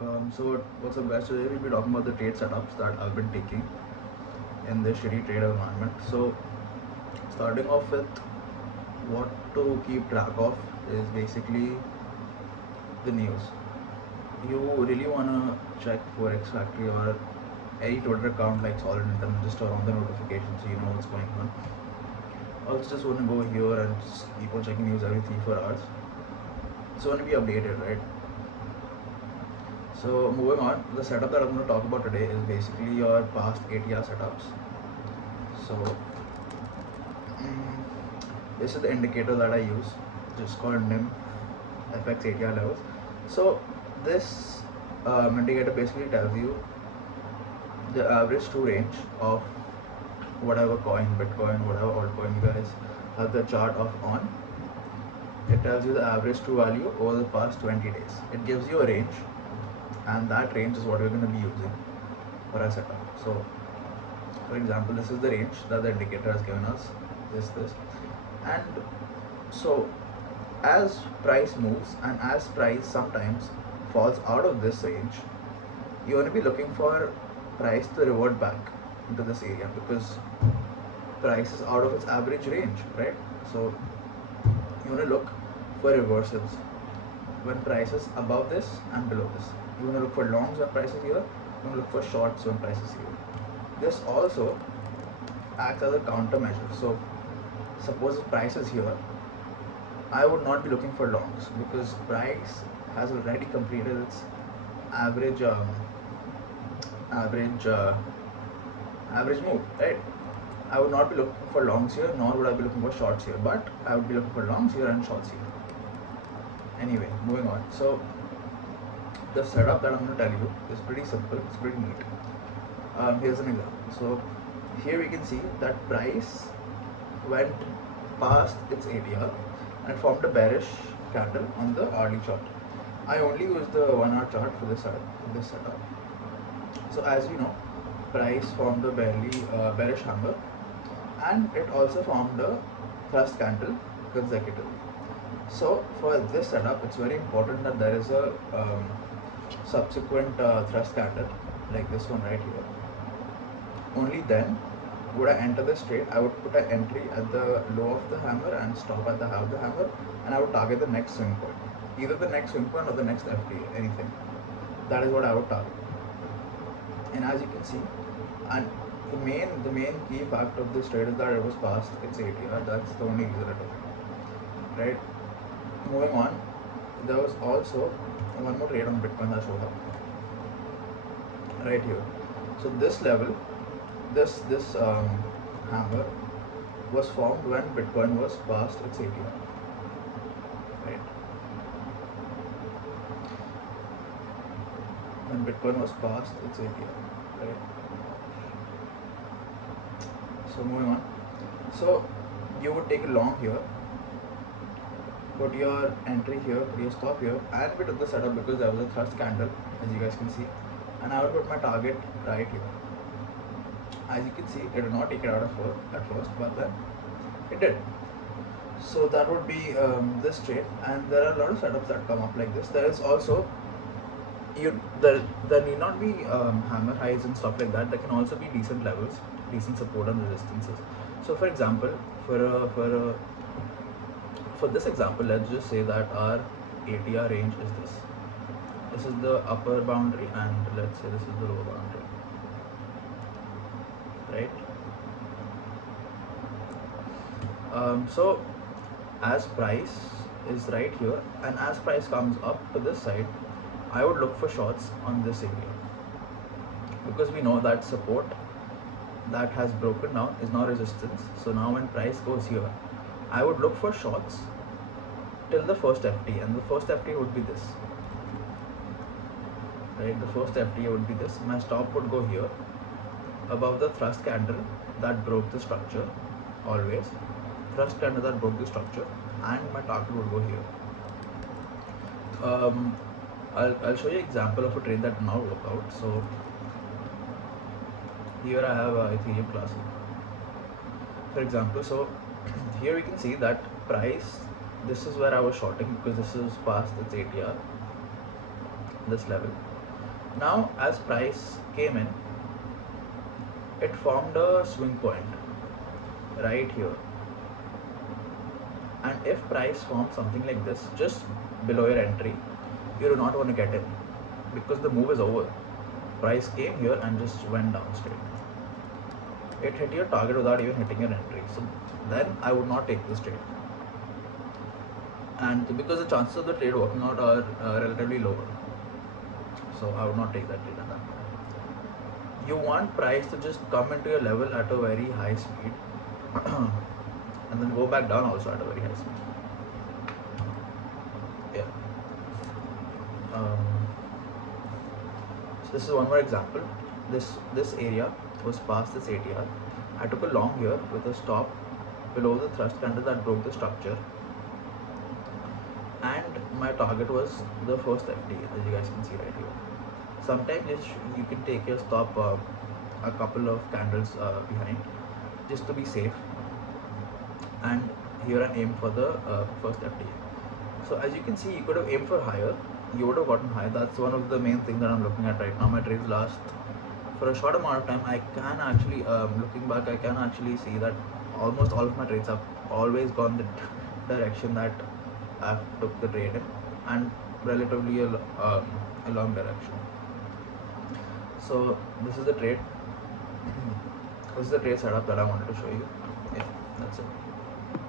What's up guys, today we'll be talking about the trade setups that I've been taking in this shitty trade environment. So starting off with what to keep track of is basically the news. You really want to check Forex Factory or any Twitter account like Solid Internet just turn on the notifications so you know what's going on. Also just want to go here and just keep on checking news every 3-4 hours. So want to be updated, right? So moving on, the setup that I'm going to talk about today is basically your past ATR setups. So this is the indicator that I use, just called NIM FX ATR levels. So this indicator basically tells you the average true range of whatever coin, Bitcoin, whatever altcoin you guys have the chart of on. It tells you the average true value over the past 20 days. It gives you a range, and that range is what we're going to be using for our setup. So for example, this is the range that the indicator has given us, this, and so as price moves and as price sometimes falls out of this range, you want to be looking for price to revert back into this area because price is out of its average range, right? So you want to look for reversals when price is above this and below this. You want to look for longs when price is here, you want to look for shorts when price is here. This also acts as a countermeasure. So suppose if price is here, I would not be looking for longs because price has already completed its average move, right? I would not be looking for longs here, nor would I be looking for shorts here, but I would be looking for longs here and shorts here. Anyway, moving on. So the setup that I'm going to tell you is pretty simple, it's pretty neat. Here's an example. So here we can see that price went past its ATR and formed a bearish candle on the hourly chart. I only use the 1 hour chart for this setup. So as we know, price formed a bearish hammer, and it also formed a thrust candle consecutively. So for this setup, it's very important that there is a subsequent thrust candle like this one right here. Only then would I enter this trade. I would put an entry at the low of the hammer and stop at the high of the hammer, and I would target the next swing point, either the next swing point or the next FT, anything. That is what I would target. And as you can see, and the main key fact of this trade is that it was past its ATR. That's the only reason it was, right? Moving on, there was also one more trade on Bitcoin that showed up right here. So this level, this hammer was formed when Bitcoin was past its ATR, right? When Bitcoin was past its ATR, right? So moving on, so you would take a long here, put your entry here, put your stop here, and we took the setup because there was a thrust candle, as you guys can see, and I would put my target right here. As you can see, it did not take it out at first, but then it did. So that would be this trade, and there are a lot of setups that come up like this. There is also there need not be hammer highs and stuff like that. There can also be decent levels, decent support and resistances. So for example, for this example, let's just say that our ATR range is this. This is the upper boundary, and let's say this is the lower boundary, right? So as price is right here, and as price comes up to this side, I would look for shorts on this area because we know that support that has broken down is now resistance. So now when price goes here, I would look for shorts till the first FT, and the first FT would be this, right? The first FT would be this. My stop would go here above the thrust candle that broke the structure, always thrust candle that broke the structure, and my target would go here. I'll show you an example of a trade that now work out. So here I have Ethereum Classic, for example. So here we can see that price, this is where I was shorting because this is past its ATR, this level, Now as price came in, it formed a swing point right here, and if price forms something like this just below your entry, you do not want to get in because the move is over. Price came here and just went down straight. It hit your target without even hitting your entry, so then I would not take this trade, and because the chances of the trade working out are relatively lower, so I would not take that trade at that point. You want price to just come into your level at a very high speed and then go back down also at a very high speed. Yeah. So this is one more example. This area was past this ATR. I took a long here with a stop below the thrust candle that broke the structure, and my target was the first FT, as you guys can see right here. Sometimes you can take your stop a couple of candles behind just to be safe, and here I aim for the first FT. So as you can see, you could have aimed for higher, you would have gotten high. That's one of the main things that I'm looking at right now. My trades last for a short amount of time. I can actually, looking back, I can actually see that almost all of my trades have always gone the direction that I took the trade in, and relatively a long direction. So this is the trade. This is the trade setup that I wanted to show you. Yeah, that's it.